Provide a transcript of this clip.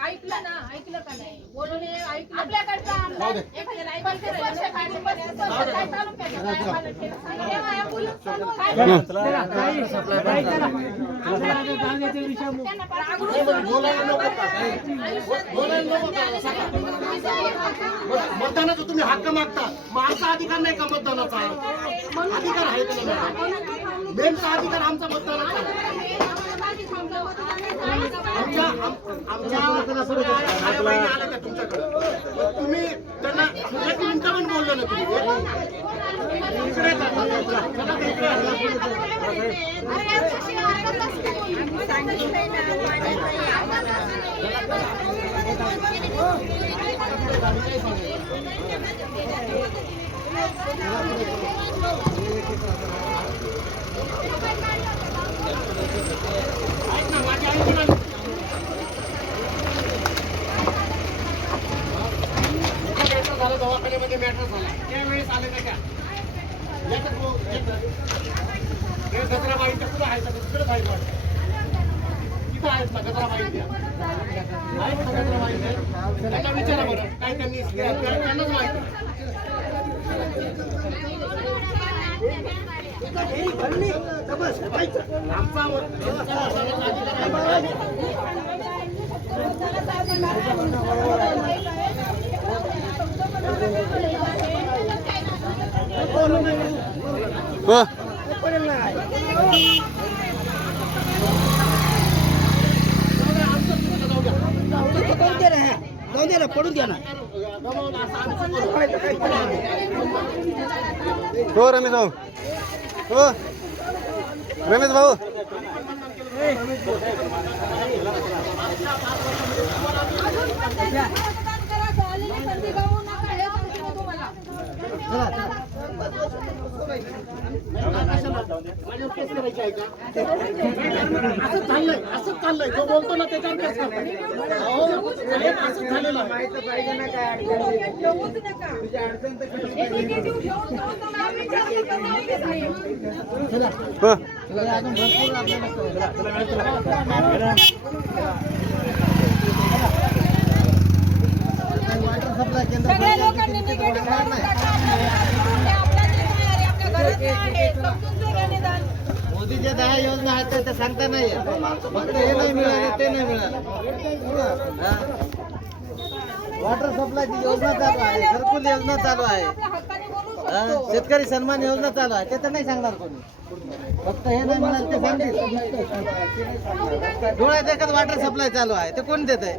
ऐकलं ना का नाही? मतदानाचा तुम्ही हक्क मागता. माझा अधिकार नाही का मतदानाचा? अधिकार आहे का नाही? मेनचा अधिकार आमचा मतदानाचा. आमच्या आम- आमच्या आई बहिणी आल्या त्या तुमच्याकडे मग तुम्ही त्यांना एक मिनिट पण बोललो ना तुम्ही इकडे येतात. चला ते इकडे येतात. ऐक ना, माझी आई पण आली. मॅटर झालं दवाखान्यामध्ये मॅटर झाला त्यावेळेस आले का त्या याच्यात गो- याच्यात. कुठं का? तिकडे आहेत वाटतं. तिथं आहेत ना त्या. आहेत ना त्यांना विचारा बरं काय त्यांनी त्यांनाच माहिती आमचा हो जाऊ दे पडून द्या ना हो. रमेश भाऊ. हो रमेश भाऊ असं चाललंय असं चाललंय जो बोलतो ना त्याच्यावर केस करतात असं साहेब, असंच झालेलं आहे. हो सगळ्या मोदीच्या दहा योजना आहेत त्या- त्या सांगता नाही फक्त हे नाही मिळाले ते नाही मिळाले. वॉटर सप्लायची योजना चालू आहे घरकुल योजना चालू आहे. शेतकरी सन्मान योजना चालू आहे ते तर नाही सांगणार कोणी. फक्त हे नाही मिळालं ते सांगतील. डोळ्यात एकच वॉटर सप्लाय चालू आहे ते कोण देत आहे